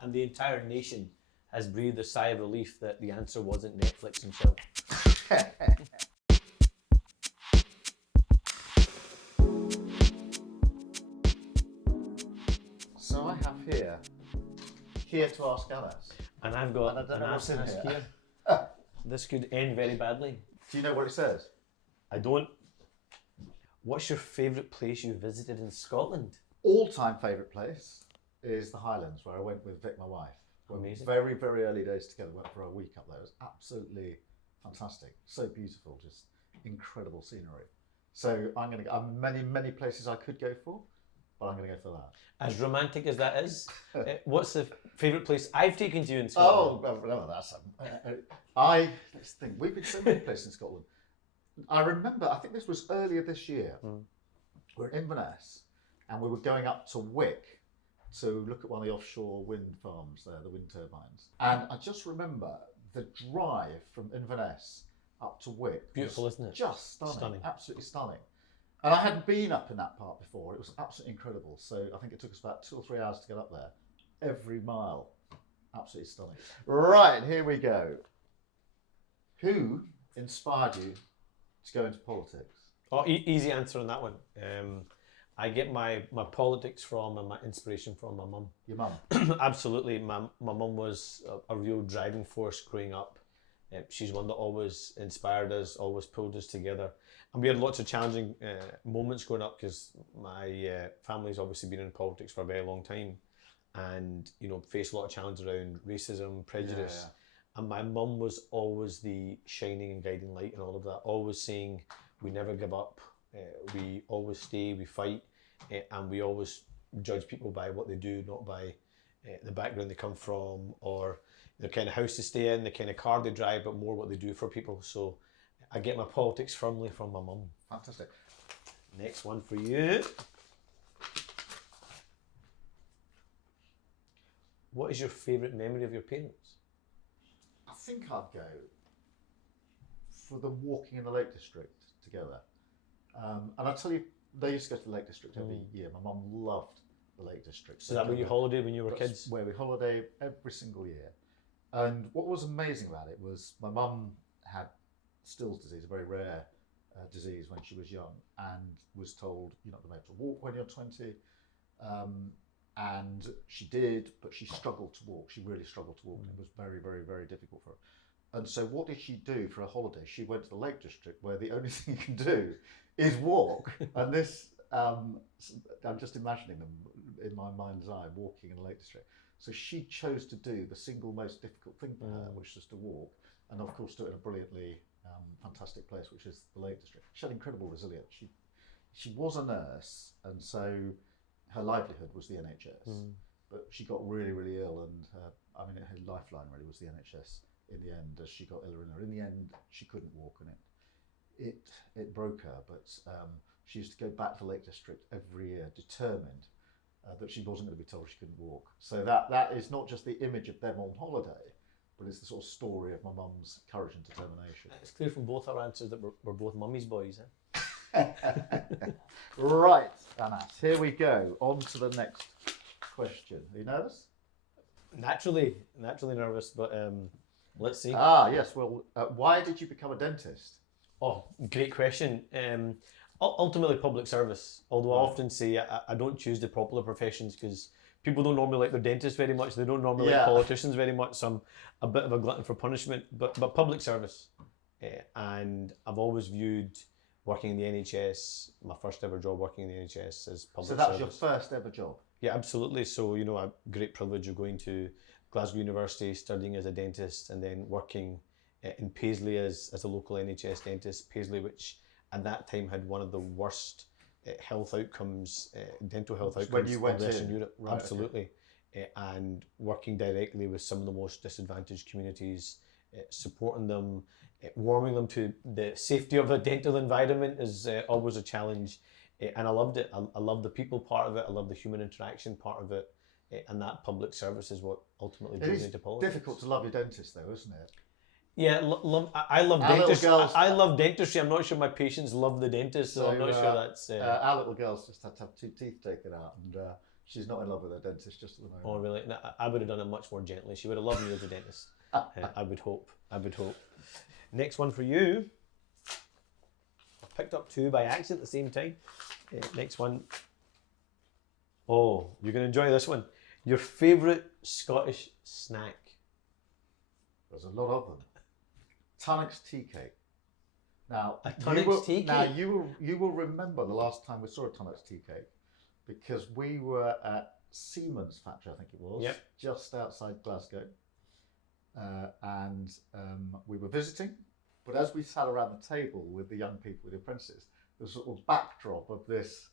and the entire nation has breathed a sigh of relief that the answer wasn't Netflix and chill. So I have here to ask Anas. And I've got And I don't an know what's in ask here. here. This could end very badly. Do you know what it says? I don't. What's your favourite place you visited in Scotland? All-time favourite place is the Highlands, where I went with Vic, my wife. Amazing. Very, very early days together. Went for a week up there. It was absolutely fantastic. So beautiful, just incredible scenery. So I'm going to go. Many places I could go for, but I'm going to go for that. As romantic as that is, what's the favourite place I've taken to you in Scotland? Oh, no, that's. Let's think. We've been so many places in Scotland. I remember. I think this was earlier this year. We're in Inverness, and we were going up to Wick to look at one of the offshore wind farms there, the wind turbines. And I just remember the drive from Inverness up to Wick. Beautiful, isn't it? Just stunning. Absolutely stunning. And I hadn't been up in that part before. It was absolutely incredible. So I think it took us about 2 or 3 hours to get up there. Every mile. Absolutely stunning. Right, here we go. Who inspired you to go into politics? Oh, easy answer on that one. I get my politics from and my inspiration from my mum. Your mum? Absolutely. My mum was a real driving force growing up. She's one that always inspired us, always pulled us together. And we had lots of challenging moments growing up because my family's obviously been in politics for a very long time and, you know, faced a lot of challenges around racism, prejudice. Yeah. And my mum was always the shining and guiding light in all of that, always saying, we never give up, we always stay, we fight, and we always judge people by what they do, not by the background they come from or the kind of house they stay in, the kind of car they drive, but more what they do for people. So I get my politics firmly from my mum. Fantastic. Next one for you. What is your favourite memory of your parents? I think I'd go for them walking in the Lake District together. And I'll tell you, they used to go to the Lake District every year. My mum loved the Lake District. So that where you holiday when you were kids? Where we holiday every single year. And what was amazing about it was my mum had Still's disease, a very rare disease when she was young, and was told you're not going to be able to walk when you're 20. And she did, but she struggled to walk. She really struggled to walk. It was very, very, very difficult for her. And so what did she do for a holiday? She went to the Lake District where the only thing you can do is walk. And this, I'm just imagining them in my mind's eye walking in the Lake District. So she chose to do the single most difficult thing for her, which was to walk, and of course do it in a brilliantly fantastic place, which is the Lake District. She had incredible resilience. She was a nurse, and so her livelihood was the NHS. But she got really, really ill, and her lifeline really was the NHS in the end, as she got iller and iller. In the end, she couldn't walk, and it broke her, but she used to go back to the Lake District every year, determined that she wasn't going to be told she couldn't walk. So that is not just the image of them on holiday, but it's the sort of story of my mum's courage and determination. It's clear from both our answers that we're both mummy's boys. Eh? Right, Anas, here we go. On to the next question. Are you nervous? Naturally nervous, but let's see. Yes. Well, why did you become a dentist? Oh, great question. Ultimately, public service. Although I often say I don't choose the popular professions because people don't normally like their dentists very much. They don't normally like politicians very much. So I'm a bit of a glutton for punishment. But public service, and I've always viewed working in the NHS, my first ever job working in the NHS, as public service. So that was your first ever job? Yeah, absolutely. So a great privilege of going to Glasgow University, studying as a dentist, and then working in Paisley as a local NHS dentist. Paisley, which at that time had one of the worst health outcomes, dental health outcomes when you went in Europe. Right, absolutely. Okay. And working directly with some of the most disadvantaged communities, supporting them, warming them to the safety of a dental environment is always a challenge. And I loved it. I love the people part of it. I love the human interaction part of it. And that public service is what ultimately drew me into politics. It's difficult to love your dentist though, isn't it? Yeah, I love dentistry. I love dentistry. I'm not sure my patients love the dentist, so I'm not sure that's... Our little girl's just had to have 2 teeth taken out, and She's not in love with her dentist just at the moment. Oh, really? No, I would have done it much more gently. She would have loved me as a dentist. I would hope. Next one for you. I picked up two by accident at the same time. Next one. Oh, you're going to enjoy this one. Your favourite Scottish snack? There's a lot of them. Tunnock's tea cake. Now, you will remember the last time we saw a Tunnock's tea cake because we were at Siemens factory, I think it was, just outside Glasgow, and we were visiting. But as we sat around the table with the young people, with the apprentices, there was a sort of backdrop of this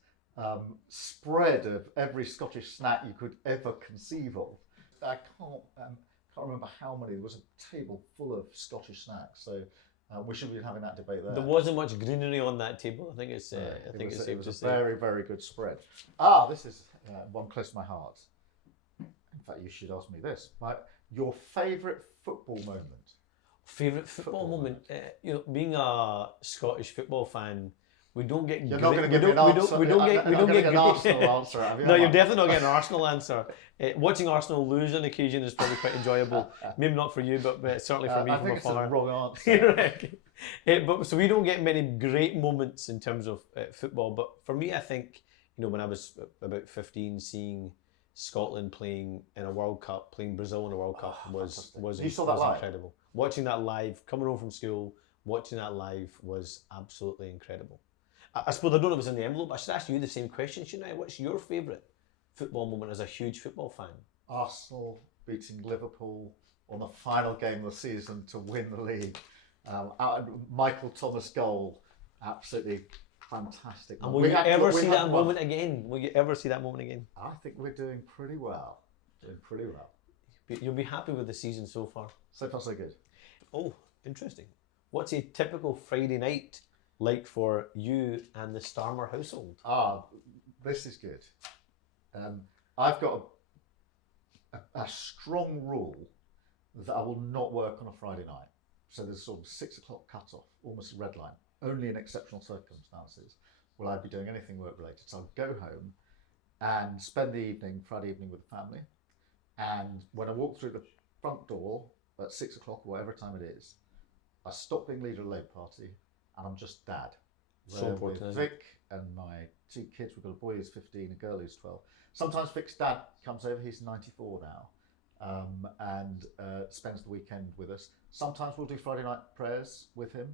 spread of every Scottish snack you could ever conceive of. I can't remember how many. There was a table full of Scottish snacks, so we should be having that debate there. There wasn't much greenery on that table. I think it's. It was a very, very good spread. This is one close to my heart. In fact, you should ask me this. Your favourite football moment? Favourite football moment? Being a Scottish football fan, we don't get. You're not going to give me an answer. We don't get an Arsenal answer. No, you're definitely not getting an Arsenal answer. Watching Arsenal lose on occasion is probably quite enjoyable. Maybe not for you, but certainly for me. I think it's afar. the wrong answer. So we don't get many great moments in terms of football. But for me, I think when I was about 15, seeing Scotland playing in a World Cup, playing Brazil in a World Cup was incredible. Watching that live, coming home from school, watching that live was absolutely incredible. I suppose I don't know if it's in the envelope. I should ask you the same question, shouldn't I? What's your favourite football moment as a huge football fan? Arsenal beating Liverpool on the final game of the season to win the league. Michael Thomas goal, absolutely fantastic. And will you ever see that moment again? Will you ever see that moment again? I think we're doing pretty well. You'll be happy with the season so far? So far, so good. Oh, interesting. What's a typical Friday night like for you and the Starmer household? This is good. I've got a strong rule that I will not work on a Friday night. So there's sort of 6 o'clock cut-off, almost a red line. Only in exceptional circumstances will I be doing anything work-related. So I'll go home and spend the Friday evening with the family. And when I walk through the front door at 6 o'clock, or whatever time it is, I stop being leader of the Labour Party and I'm just dad. So important, with Vic and my 2 kids. We've got a boy who's 15, a girl who's 12. Sometimes Vic's dad comes over, he's 94 now, and spends the weekend with us. Sometimes we'll do Friday night prayers with him.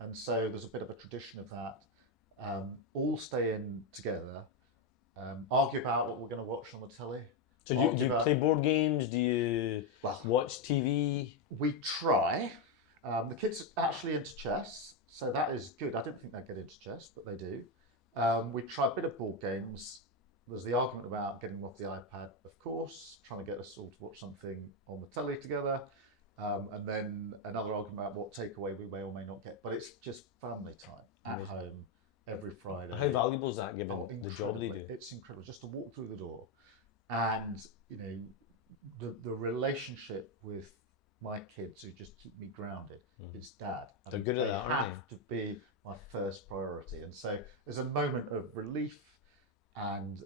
And so there's a bit of a tradition of that. All stay in together, argue about what we're going to watch on the telly. So do you play board games? Do you watch TV? We try. The kids are actually into chess, so that is good. I didn't think they'd get into chess, but they do. We try a bit of board games. There's the argument about getting them off the iPad, of course, trying to get us all to watch something on the telly together. And then another argument about what takeaway we may or may not get. But it's just family time at home every Friday. How valuable is that given the job they do? It's incredible just to walk through the door. And, the relationship with my kids who just keep me grounded is dad. They're good at that, aren't they? They have to be my first priority. And so there's a moment of relief, and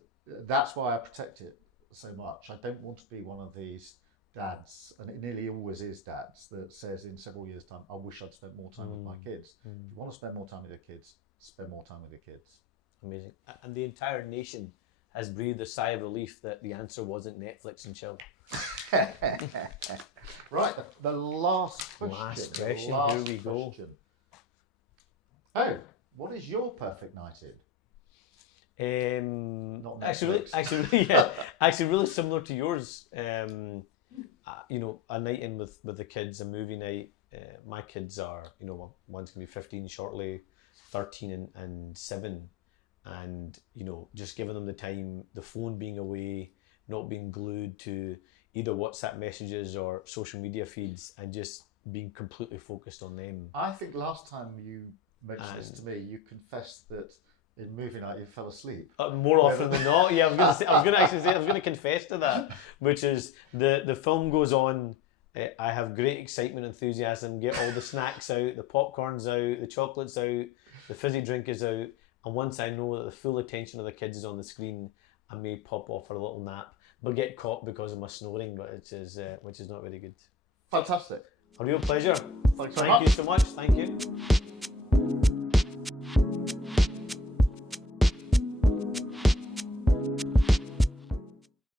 that's why I protect it so much. I don't want to be one of these dads, and it nearly always is dads, that says in several years' time, I wish I'd spent more time with my kids. If you want to spend more time with your kids, spend more time with your kids. Amazing. And the entire nation has breathed a sigh of relief that the answer wasn't Netflix and chill. Right, the last question. Here we go. Oh, what is your perfect night in? Not actually, really similar to yours. A night in with the kids, a movie night. My kids are, one's gonna be 15 shortly, 13 and 7. And just giving them the time, the phone being away, not being glued to either WhatsApp messages or social media feeds, and just being completely focused on them. I think last time you mentioned this to me, you confessed that in movie night you fell asleep. More often than not, yeah. I was going to confess to that, which is the film goes on. I have great excitement, enthusiasm. Get all the snacks out, the popcorn's out, the chocolate's out, the fizzy drink is out. And once I know that the full attention of the kids is on the screen, I may pop off for a little nap, but get caught because of my snoring, which is not very good. Fantastic. A real pleasure. Thanks so Thank much. you so much. Thank you.